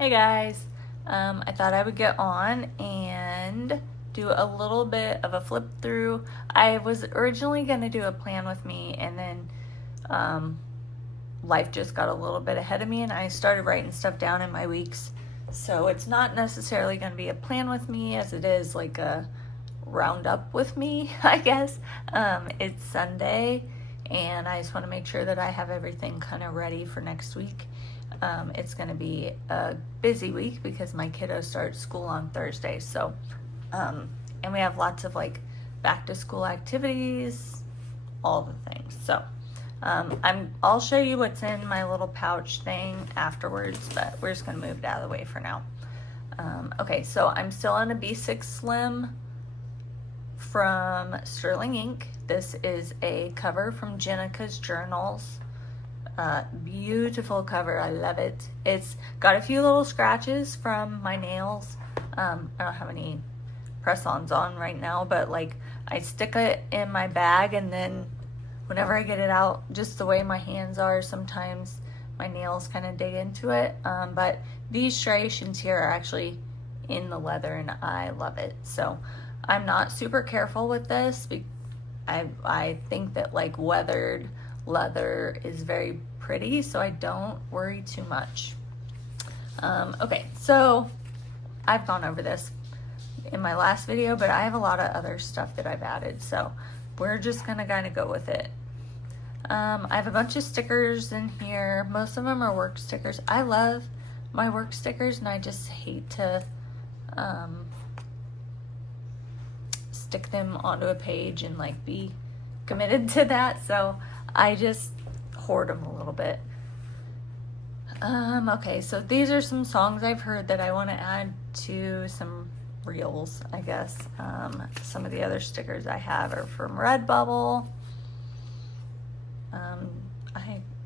Hey guys, I thought I would get on and do a little bit of a flip through. I was originally going to do a plan with me, and then life just got a little bit ahead of me, and I started writing stuff down in my weeks. So it's not necessarily going to be a plan with me as it is like a roundup with me, I guess. It's Sunday, and I just want to make sure that I have everything kind of ready for next week. It's going to be a busy week because my kiddo starts school on Thursday. So, and we have lots of like back to school activities, all the things. So, I'll show you what's in my little pouch thing afterwards, but we're just going to move it out of the way for now. Okay, so I'm still on a B6 Slim from Sterling Ink. This is a cover from Jenica's Journals. Beautiful cover. I love it. It's got a few little scratches from my nails. I don't have any press-ons on right now, but like I stick it in my bag, and then whenever I get it out, just the way my hands are, sometimes my nails kind of dig into it. But these striations here are actually in the leather, and I love it. So I'm not super careful with this. I think that like weathered leather is very pretty, so I don't worry too much. Okay, so I've gone over this in my last video, but I have a lot of other stuff that I've added, so we're just gonna kind of go with it. I have a bunch of stickers in here. Most of them are work stickers. I love my work stickers, and I just hate to stick them onto a page and like be committed to that, so I just hoard them a little bit. Okay, so these are some songs I've heard that I want to add to some reels, I guess. Some of the other stickers I have are from Redbubble.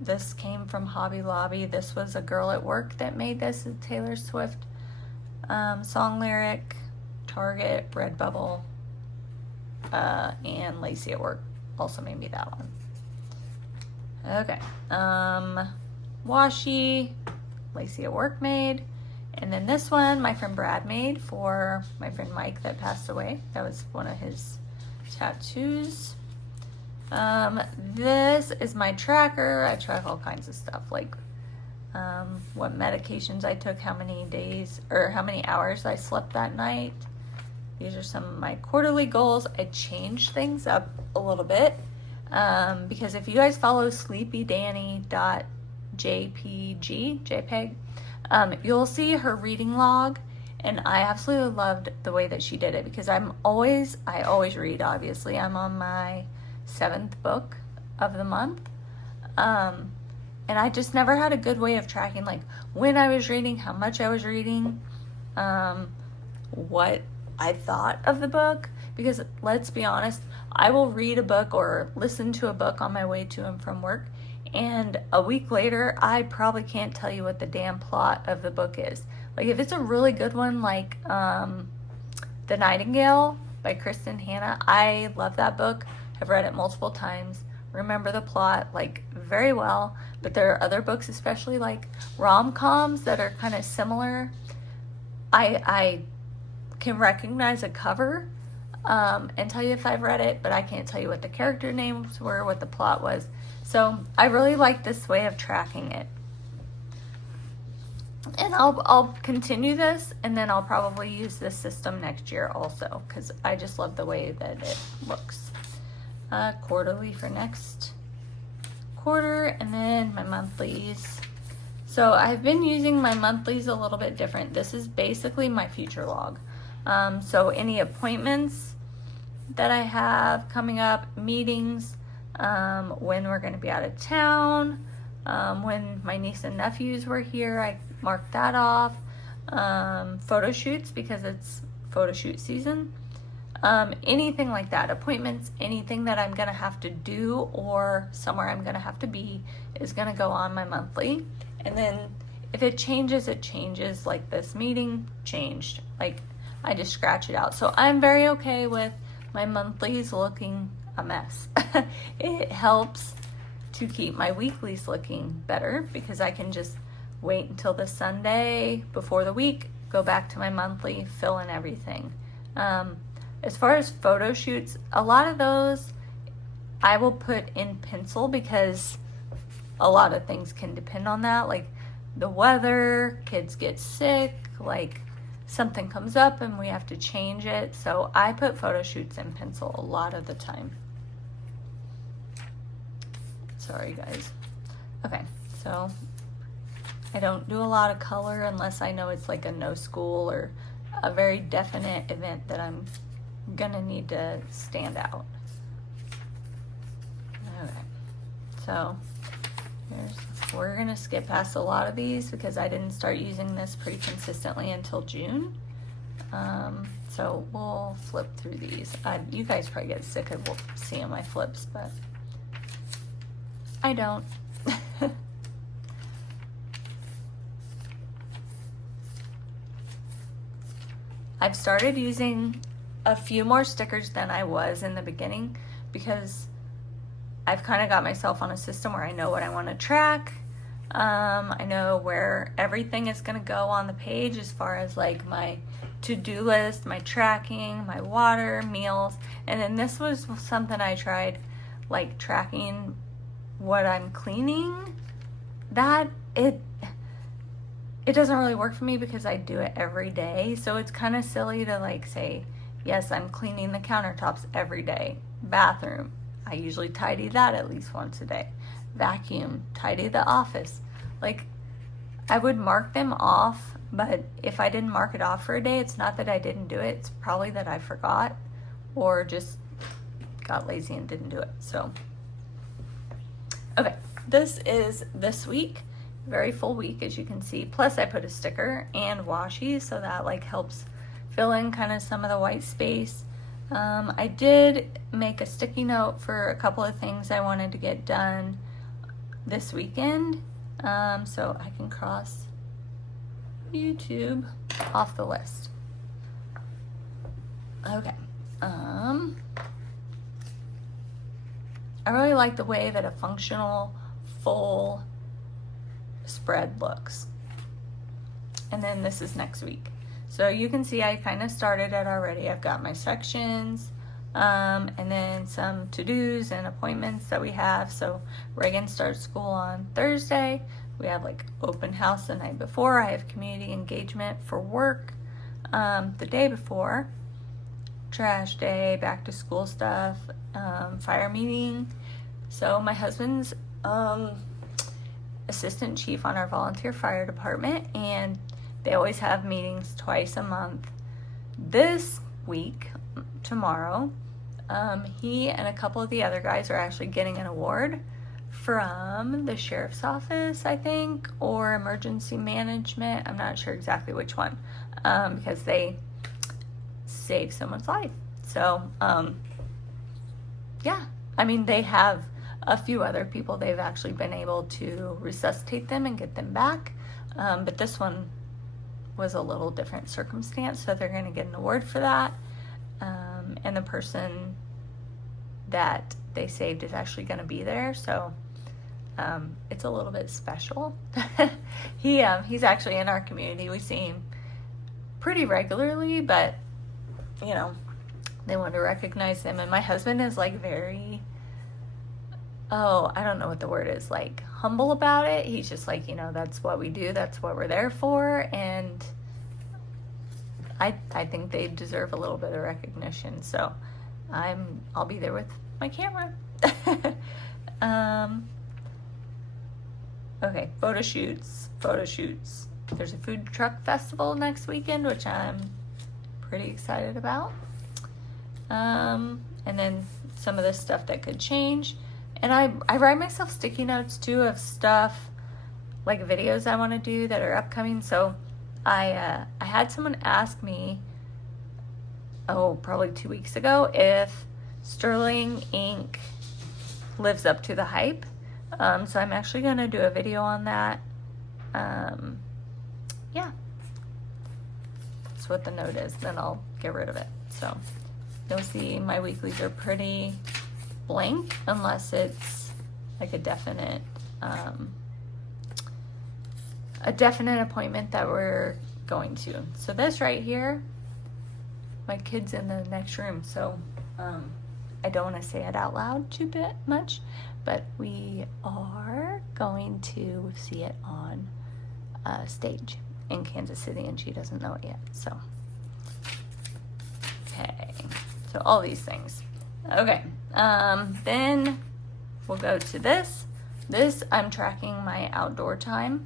This came from Hobby Lobby. This was a girl at work that made this, a Taylor Swift song lyric. Target, Redbubble, and Lacey at work also made me that one. Okay, washi, Lacey at work made, and then this one my friend Brad made for my friend Mike that passed away. That was one of his tattoos. This is my tracker. I track all kinds of stuff, like what medications I took, how many days or how many hours I slept that night. These are some of my quarterly goals. I changed things up a little bit. Because if you guys follow sleepydanny.jpg, you'll see her reading log, and I absolutely loved the way that she did it, because I always read, obviously. I'm on my 7th book of the month, and I just never had a good way of tracking like when I was reading, how much I was reading, what I thought of the book, because let's be honest, I will read a book or listen to a book on my way to and from work, and a week later, I probably can't tell you what the damn plot of the book is. Like if it's a really good one, like The Nightingale by Kristen Hanna, I love that book. I've read it multiple times, remember the plot like very well, but there are other books, especially like rom-coms that are kind of similar. I can recognize a cover and tell you if I've read it, but I can't tell you what the character names were, what the plot was. So I really like this way of tracking it. And I'll continue this, and then I'll probably use this system next year also, because I just love the way that it looks. Quarterly for next quarter, and then my monthlies. So I've been using my monthlies a little bit different. This is basically my future log. So any appointments that I have coming up, meetings, when we're going to be out of town, when my niece and nephews were here, I marked that off. Photo shoots, because it's photo shoot season. Anything like that, appointments, anything that I'm going to have to do or somewhere I'm going to have to be is going to go on my monthly. And then if it changes, it changes. Like this meeting changed. Like I just scratch it out. So I'm very okay with my monthlies looking a mess. It helps to keep my weeklies looking better, because I can just wait until the Sunday before the week, go back to my monthly, fill in everything. As far as photo shoots, a lot of those I will put in pencil because a lot of things can depend on that, like the weather, kids get sick, like something comes up and we have to change it. So I put photo shoots in pencil a lot of the time. Sorry guys. Okay, so I don't do a lot of color unless I know it's like a no school or a very definite event that I'm gonna need to stand out. Okay, so we're gonna skip past a lot of these because I didn't start using this pretty consistently until June. So we'll flip through these. You guys probably get sick of seeing my flips, but I don't. I've started using a few more stickers than I was in the beginning because I've kind of got myself on a system where I know what I want to track. I know where everything is going to go on the page as far as like my to-do list, my tracking, my water, meals. And then this was something I tried, like tracking what I'm cleaning. That it doesn't really work for me because I do it every day. So it's kind of silly to like say, yes, I'm cleaning the countertops every day. Bathroom, I usually tidy that at least once a day. Vacuum, tidy the office. Like, I would mark them off, but if I didn't mark it off for a day, it's not that I didn't do it. It's probably that I forgot or just got lazy and didn't do it. So, okay, this is this week. Very full week, as you can see. Plus, I put a sticker and washi, so that like helps fill in kind of some of the white space. I did make a sticky note for a couple of things I wanted to get done this weekend, so I can cross YouTube off the list. Okay. I really like the way that a functional full spread looks. And then this is next week. So you can see I kind of started it already. I've got my sections, and then some to-dos and appointments that we have. So Reagan starts school on Thursday. We have like open house the night before. I have community engagement for work the day before. Trash day, back to school stuff, fire meeting. So my husband's assistant chief on our volunteer fire department, and they always have meetings twice a month. This week, tomorrow, he and a couple of the other guys are actually getting an award from the sheriff's office, I think, or emergency management. I'm not sure exactly which one, because they saved someone's life. So, yeah, I mean, they have a few other people they've actually been able to resuscitate them and get them back, but this one was a little different circumstance, so they're going to get an award for that, and the person that they saved is actually going to be there, so it's a little bit special. He's actually in our community. We see him pretty regularly, but you know, they want to recognize him, and my husband is like very, I don't know what the word is, like humble about it. He's just like, you know, that's what we do, that's what we're there for, and I think they deserve a little bit of recognition. So I'll be there with my camera. Okay, photo shoots. There's a food truck festival next weekend, which I'm pretty excited about. And then some of this stuff that could change. And I write myself sticky notes too of stuff, like videos I want to do that are upcoming. So I had someone ask me, probably 2 weeks ago, if Sterling ink lives up to the hype. So I'm actually going to do a video on that. Yeah. That's what the note is. Then I'll get rid of it. So you'll see my weeklies are pretty blank unless it's like a definite a definite appointment that we're going to. So this right here, my kid's in the next room, so I don't want to say it out loud too much, but we are going to see it on stage in Kansas City, and she doesn't know it yet. So, okay, so all these things. Okay, then we'll go to this. This, I'm tracking my outdoor time.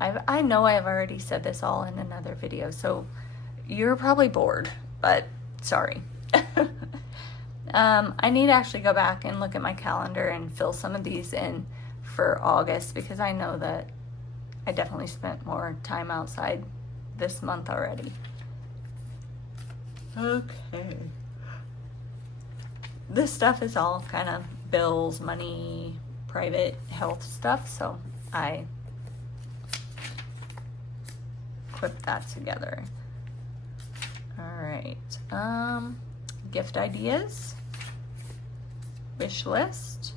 I know I've already said this all in another video, so you're probably bored, but sorry. I need to actually go back and look at my calendar and fill some of these in for August, because I know that I definitely spent more time outside this month already. Okay. This stuff is all kind of bills, money, private health stuff, so I put that together. All right. Gift ideas, wish list,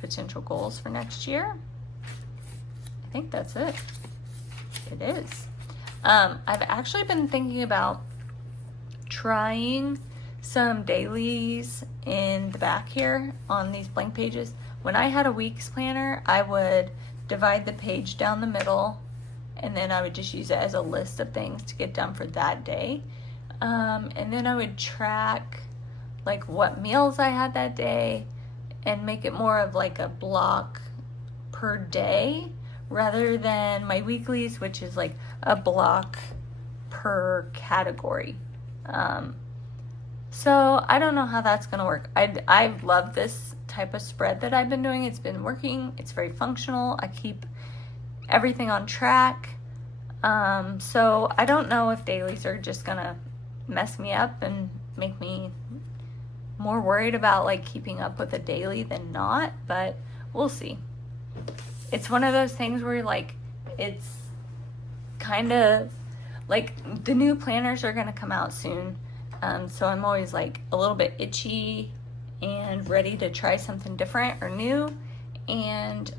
potential goals for next year. I think that's it. It is. I've actually been thinking about trying some dailies in the back here on these blank pages. When I had a week's planner, I would divide the page down the middle, and then I would just use it as a list of things to get done for that day. And then I would track like what meals I had that day and make it more of like a block per day rather than my weeklies, which is like a block per category. So I don't know how that's gonna work. I love this type of spread that I've been doing. It's been working. It's very functional. I keep everything on track. So I don't know if dailies are just gonna mess me up and make me more worried about like keeping up with a daily than not, but we'll see. It's one of those things where like it's kind of like the new planners are gonna come out soon, so I'm always like a little bit itchy and ready to try something different or new, and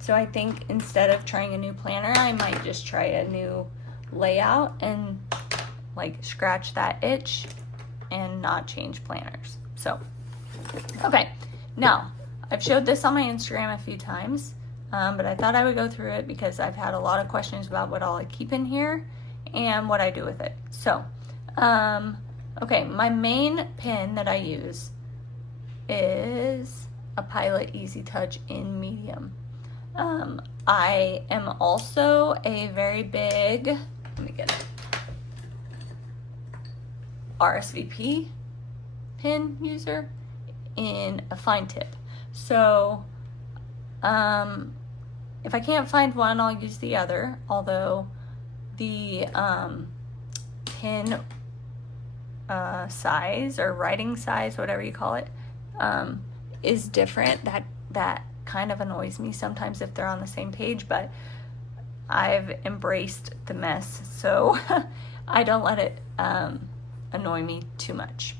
so I think instead of trying a new planner, I might just try a new layout and like scratch that itch and not change planners. So, okay, now I've showed this on my Instagram a few times, but I thought I would go through it because I've had a lot of questions about what all I keep in here and what I do with it. So, okay, my main pen that I use is a Pilot Easy Touch in medium. I am also a very big, let me get it, RSVP pen user in a fine tip. So if I can't find one, I'll use the other, although the pen size or writing size, whatever you call it, is different. That kind of annoys me sometimes if they're on the same page, but I've embraced the mess, so I don't let it annoy me too much.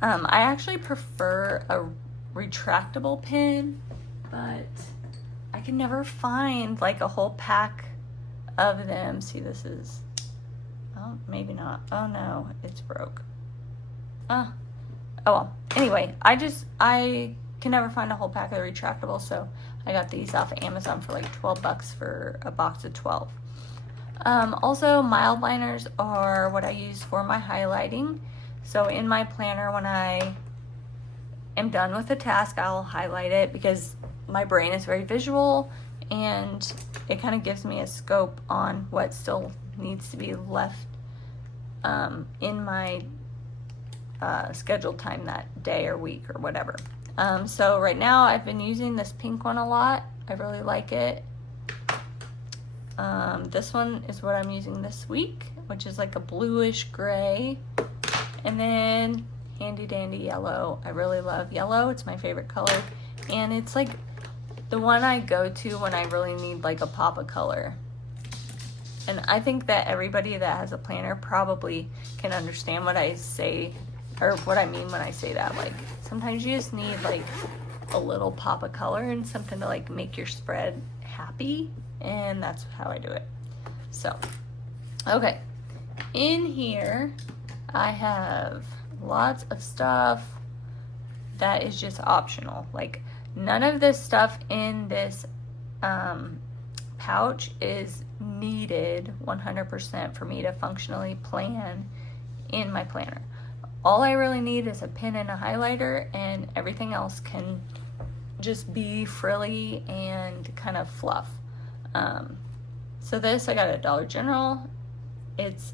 I actually prefer a retractable pen, but I can never find like a whole pack of them. See, this is, oh, maybe not. Oh no, it's broke. Oh well. Anyway, I can never find a whole pack of retractable, so I got these off of Amazon for like $12 for a box of 12. Also, mild liners are what I use for my highlighting. So in my planner, when I am done with a task, I'll highlight it because my brain is very visual and it kind of gives me a scope on what still needs to be left in my scheduled time that day or week or whatever. So right now I've been using this pink one a lot. I really like it. This one is what I'm using this week, which is like a bluish gray. And then handy dandy yellow. I really love yellow. It's my favorite color. And it's like the one I go to when I really need like a pop of color. And I think that everybody that has a planner probably can understand what I say or what I mean when I say that. Like sometimes you just need like a little pop of color and something to like make your spread happy, and that's how I do it. So, okay, in here I have lots of stuff that is just optional. Like, none of this stuff in this pouch is needed 100% for me to functionally plan in my planner. All I really need is a pen and a highlighter, and everything else can just be frilly and kind of fluff. So this I got at Dollar General. It's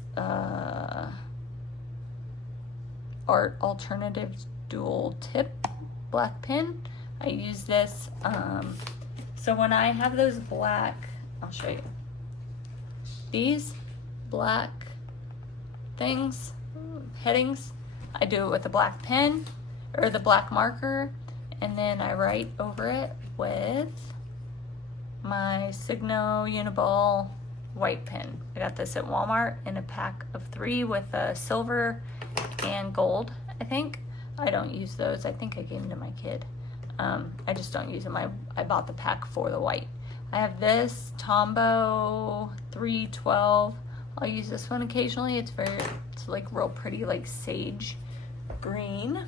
Art Alternatives Dual Tip black pen. I use this so when I have those black, I'll show you, these black things, headings, I do it with the black pen or the black marker, and then I write over it with my Signo Uniball white pen. I got this at Walmart in a pack of 3 with silver and gold, I think. I don't use those. I think I gave them to my kid. I just don't use them. I bought the pack for the white. I have this Tombow 312. I'll use this one occasionally. It's like real pretty, like sage green.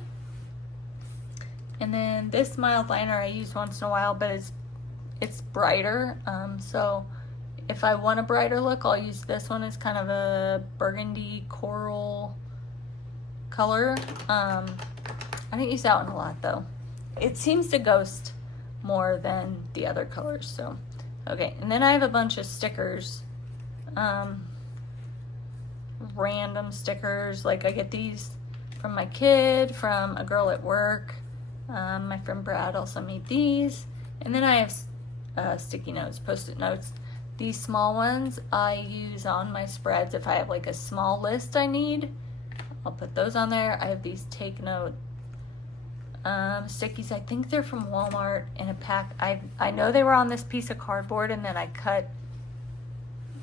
And then this mild liner I use once in a while, but it's brighter. So if I want a brighter look, I'll use this one. It's kind of a burgundy coral color. I don't use that one a lot though. It seems to ghost more than the other colors. So, okay. And then I have a bunch of stickers. Random stickers. Like I get these from my kid, from a girl at work. My friend Brad also made these. And then I have sticky notes, Post-it notes. These small ones I use on my spreads. If I have like a small list I need, I'll put those on there. I have these take note stickies. I think they're from Walmart in a pack. I know they were on this piece of cardboard, and then I cut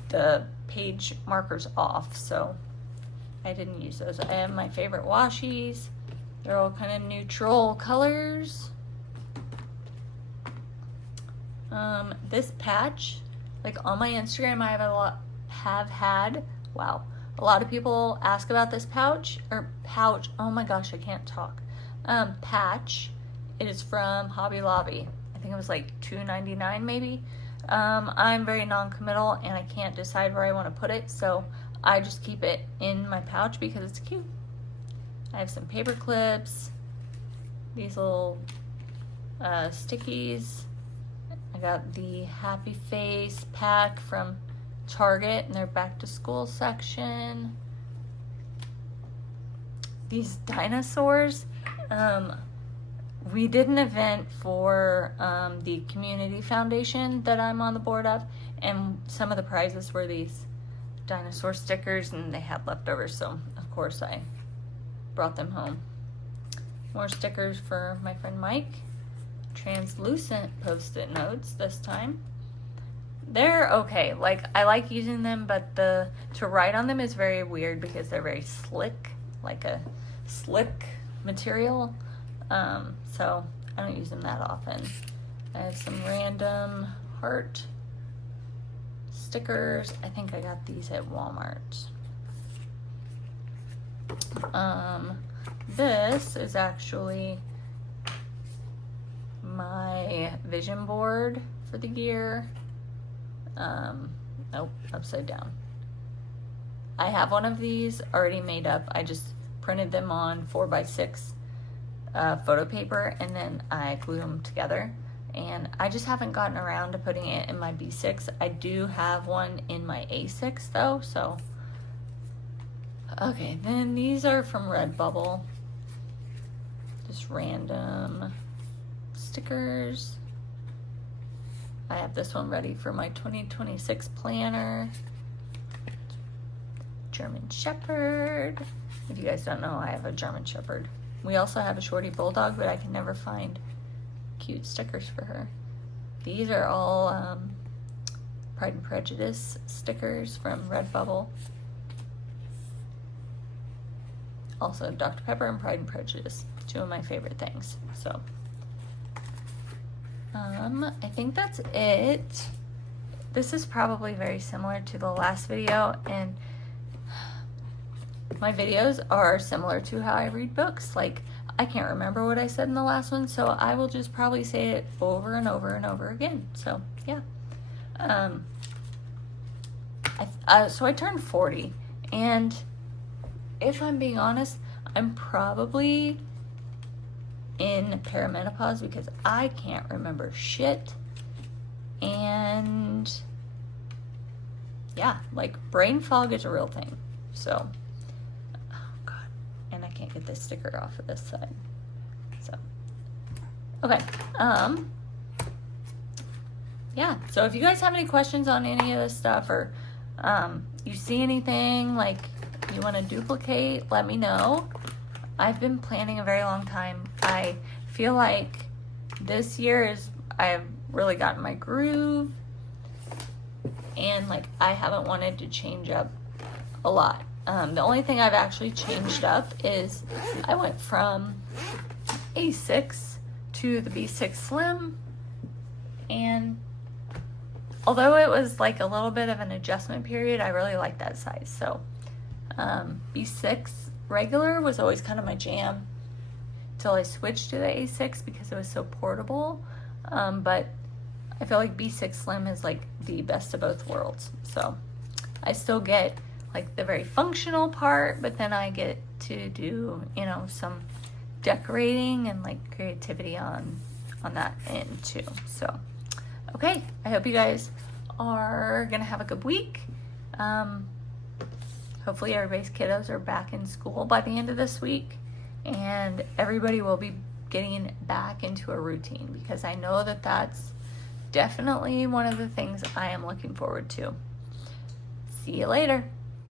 the page markers off, so I didn't use those. I have my favorite washies. They're all kind of neutral colors. This patch, like on my Instagram, I have had a lot of people ask about this pouch. Oh my gosh, I can't talk. Patch. It is from Hobby Lobby. I think it was like $2.99 maybe. I'm very non-committal and I can't decide where I want to put it, so I just keep it in my pouch because it's cute. I have some paper clips, these little stickies. I got the Happy Face pack from Target in their back to school section. These dinosaurs. We did an event for the community foundation that I'm on the board of, and some of the prizes were these dinosaur stickers, and they had leftovers, so of course I brought them home. More stickers for my friend Mike. Translucent Post-it notes this time. They're okay. Like, I like using them, but to write on them is very weird because they're very slick, like a slick material. So I don't use them that often. I have some random heart stickers. I think I got these at Walmart. This is actually my vision board for the year. Nope, upside down. I have one of these already made up. I just printed them on 4x6 photo paper, and then I glue them together, and I just haven't gotten around to putting it in my B6. I do have one in my A6 though, so okay. Then these are from Redbubble, just random stickers. I have this one ready for my 2026 planner. German Shepherd. If you guys don't know, I have a German Shepherd. We also have a Shorty Bulldog, but I can never find cute stickers for her. These are all Pride and Prejudice stickers from Redbubble. Also Dr. Pepper and Pride and Prejudice, two of my favorite things. So I think that's it. This is probably very similar to the last video, and my videos are similar to how I read books. Like, I can't remember what I said in the last one, so I will just probably say it over and over and over again. So, yeah. So I turned 40, and if I'm being honest, I'm probably in perimenopause because I can't remember shit. And yeah, like brain fog is a real thing. So, oh God, and I can't get this sticker off of this side. So, okay. Yeah, so if you guys have any questions on any of this stuff, or you see anything like you want to duplicate, let me know. I've been planning a very long time. I feel like this year I've really gotten my groove, and like I haven't wanted to change up a lot. The only thing I've actually changed up is I went from A6 to the B6 Slim, and although it was like a little bit of an adjustment period, I really like that size. So B6 regular was always kind of my jam till I switched to the A6 because it was so portable. But I feel like B6 Slim is like the best of both worlds. So I still get like the very functional part, but then I get to do, you know, some decorating and like creativity on that end too. So, okay, I hope you guys are gonna have a good week. Hopefully everybody's kiddos are back in school by the end of this week, and everybody will be getting back into a routine, because I know that that's definitely one of the things I am looking forward to. See you later.